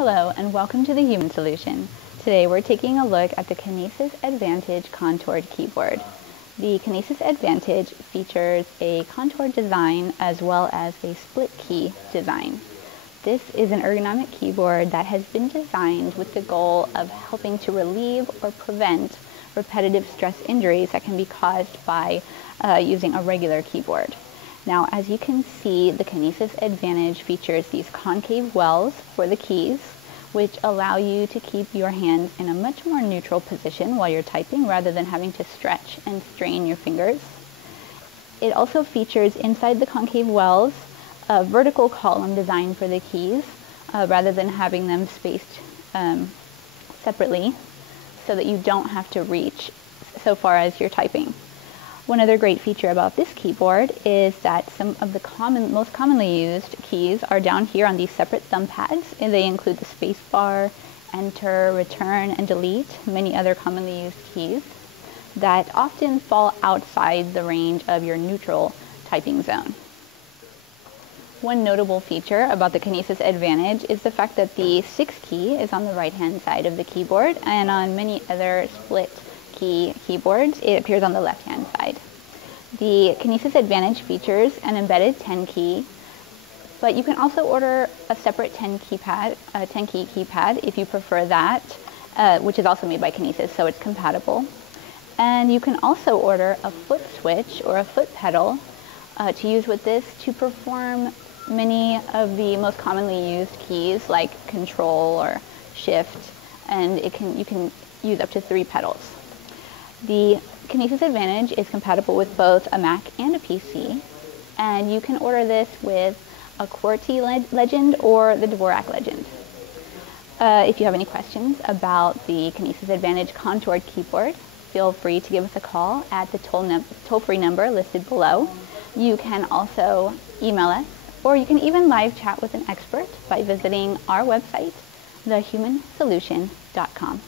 Hello and welcome to the Human Solution. Today we're taking a look at the Kinesis Advantage contoured keyboard. The Kinesis Advantage features a contoured design as well as a split key design. This is an ergonomic keyboard that has been designed with the goal of helping to relieve or prevent repetitive stress injuries that can be caused by using a regular keyboard. Now, as you can see, the Kinesis Advantage features these concave wells for the keys, which allow you to keep your hands in a much more neutral position while you're typing rather than having to stretch and strain your fingers. It also features inside the concave wells a vertical column design for the keys rather than having them spaced separately so that you don't have to reach so far as you're typing. One other great feature about this keyboard is that some of the most commonly used keys are down here on these separate thumb pads, and they include the space bar, enter, return, and delete, many other commonly used keys that often fall outside the range of your neutral typing zone. One notable feature about the Kinesis Advantage is the fact that the 6th key is on the right-hand side of the keyboard, and on many other split keyboards, it appears on the left-hand side. The Kinesis Advantage features an embedded 10 key, but you can also order a separate 10 key keypad if you prefer that, which is also made by Kinesis, so it's compatible. And you can also order a foot switch or a foot pedal to use with this to perform many of the most commonly used keys like Control or Shift, and you can use up to 3 pedals. The Kinesis Advantage is compatible with both a Mac and a PC, and you can order this with a QWERTY Legend or the Dvorak Legend. If you have any questions about the Kinesis Advantage contoured keyboard, feel free to give us a call at the toll-free number listed below. You can also email us, or you can even live chat with an expert by visiting our website, thehumansolution.com.